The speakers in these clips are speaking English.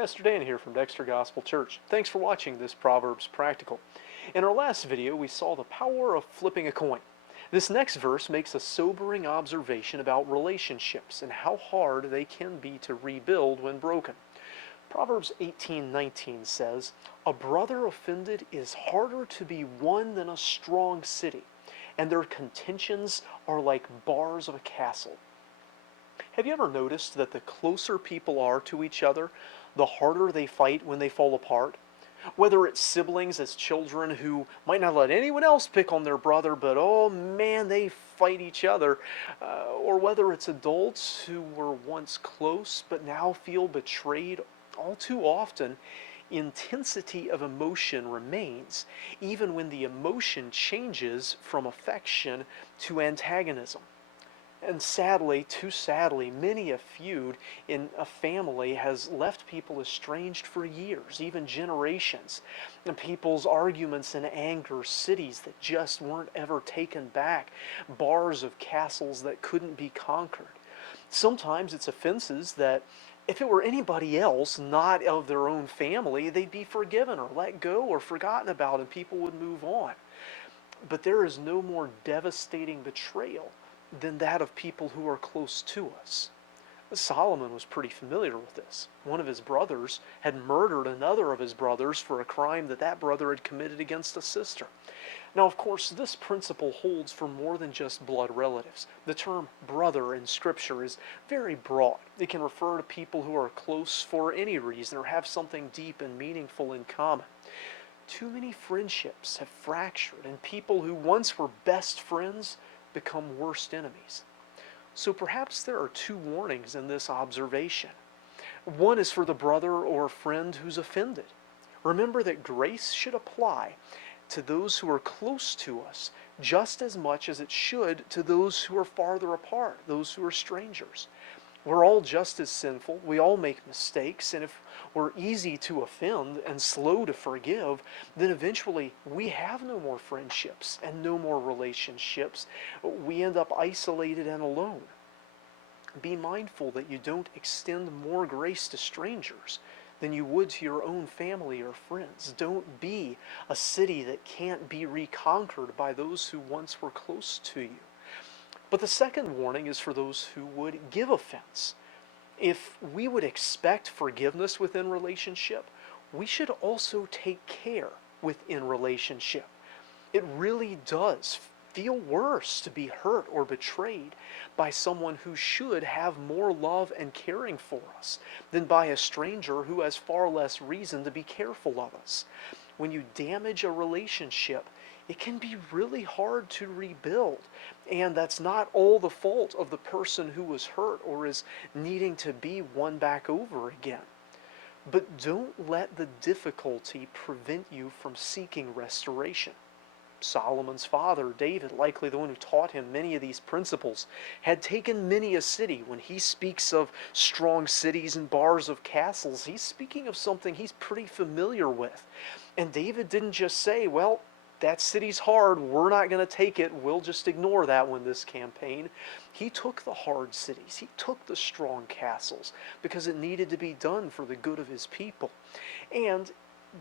Pastor Dan here from Dexter Gospel Church. Thanks for watching this Proverbs Practical. In our last video, we saw the power of flipping a coin. This next verse makes a sobering observation about relationships and how hard they can be to rebuild when broken. Proverbs 18:19 says, "A brother offended is harder to be won than a strong city, and their contentions are like bars of a castle." Have you ever noticed that the closer people are to each other, the harder they fight when they fall apart? Whether it's siblings as children who might not let anyone else pick on their brother, but oh man, they fight each other. Or whether it's adults who were once close but now feel betrayed, all too often, intensity of emotion remains, even when the emotion changes from affection to antagonism. And sadly, too sadly, many a feud in a family has left people estranged for years, even generations. And people's arguments and anger, cities that just weren't ever taken back, bars of castles that couldn't be conquered. Sometimes it's offenses that if it were anybody else, not of their own family, they'd be forgiven or let go or forgotten about and people would move on. But there is no more devastating betrayal than that of people who are close to us. Solomon was pretty familiar with this. One of his brothers had murdered another of his brothers for a crime that brother had committed against a sister. Now, of course, this principle holds for more than just blood relatives. The term brother in Scripture is very broad. It can refer to people who are close for any reason or have something deep and meaningful in common. Too many friendships have fractured, and people who once were best friends become worst enemies. So perhaps there are two warnings in this observation. One is for the brother or friend who's offended. Remember that grace should apply to those who are close to us just as much as it should to those who are farther apart, those who are strangers. We're all just as sinful. We all make mistakes. And if we're easy to offend and slow to forgive, then eventually we have no more friendships and no more relationships. We end up isolated and alone. Be mindful that you don't extend more grace to strangers than you would to your own family or friends. Don't be a city that can't be reconquered by those who once were close to you. But the second warning is for those who would give offense. If we would expect forgiveness within relationship, we should also take care within relationship. It really does feel worse to be hurt or betrayed by someone who should have more love and caring for us than by a stranger who has far less reason to be careful of us. When you damage a relationship, it can be really hard to rebuild. And that's not all the fault of the person who was hurt or is needing to be won back over again. But don't let the difficulty prevent you from seeking restoration. Solomon's father, David, likely the one who taught him many of these principles, had taken many a city. When he speaks of strong cities and bars of castles, he's speaking of something he's pretty familiar with. And David didn't just say, well, that city's hard, we're not going to take it, we'll just ignore that one this campaign. He took the hard cities, he took the strong castles, because it needed to be done for the good of his people. And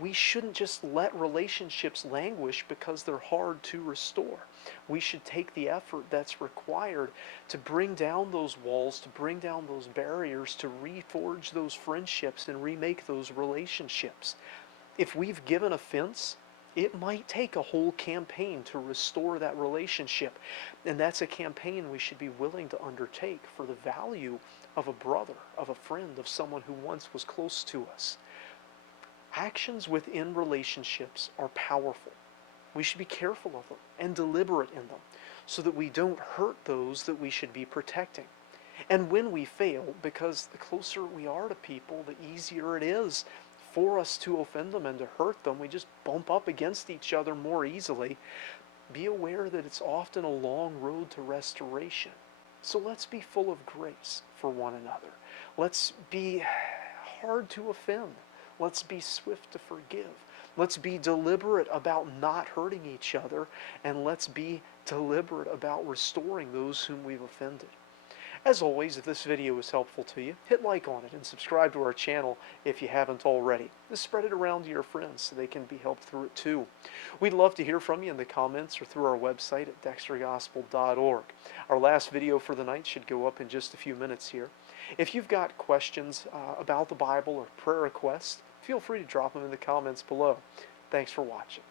we shouldn't just let relationships languish because they're hard to restore. We should take the effort that's required to bring down those walls, to bring down those barriers, to reforge those friendships and remake those relationships. If we've given offense, it might take a whole campaign to restore that relationship. And that's a campaign we should be willing to undertake for the value of a brother, of a friend, of someone who once was close to us. Actions within relationships are powerful. We should be careful of them and deliberate in them so that we don't hurt those that we should be protecting. And when we fail, because the closer we are to people, the easier it is for us to offend them and to hurt them. We just bump up against each other more easily. Be aware that it's often a long road to restoration. So let's be full of grace for one another. Let's be hard to offend. Let's be swift to forgive. Let's be deliberate about not hurting each other, and let's be deliberate about restoring those whom we've offended. As always, if this video was helpful to you, hit like on it and subscribe to our channel if you haven't already. Just spread it around to your friends so they can be helped through it too. We'd love to hear from you in the comments or through our website at dextergospel.org. Our last video for the night should go up in just a few minutes here. If you've got questions about the Bible or prayer requests, feel free to drop them in the comments below. Thanks for watching.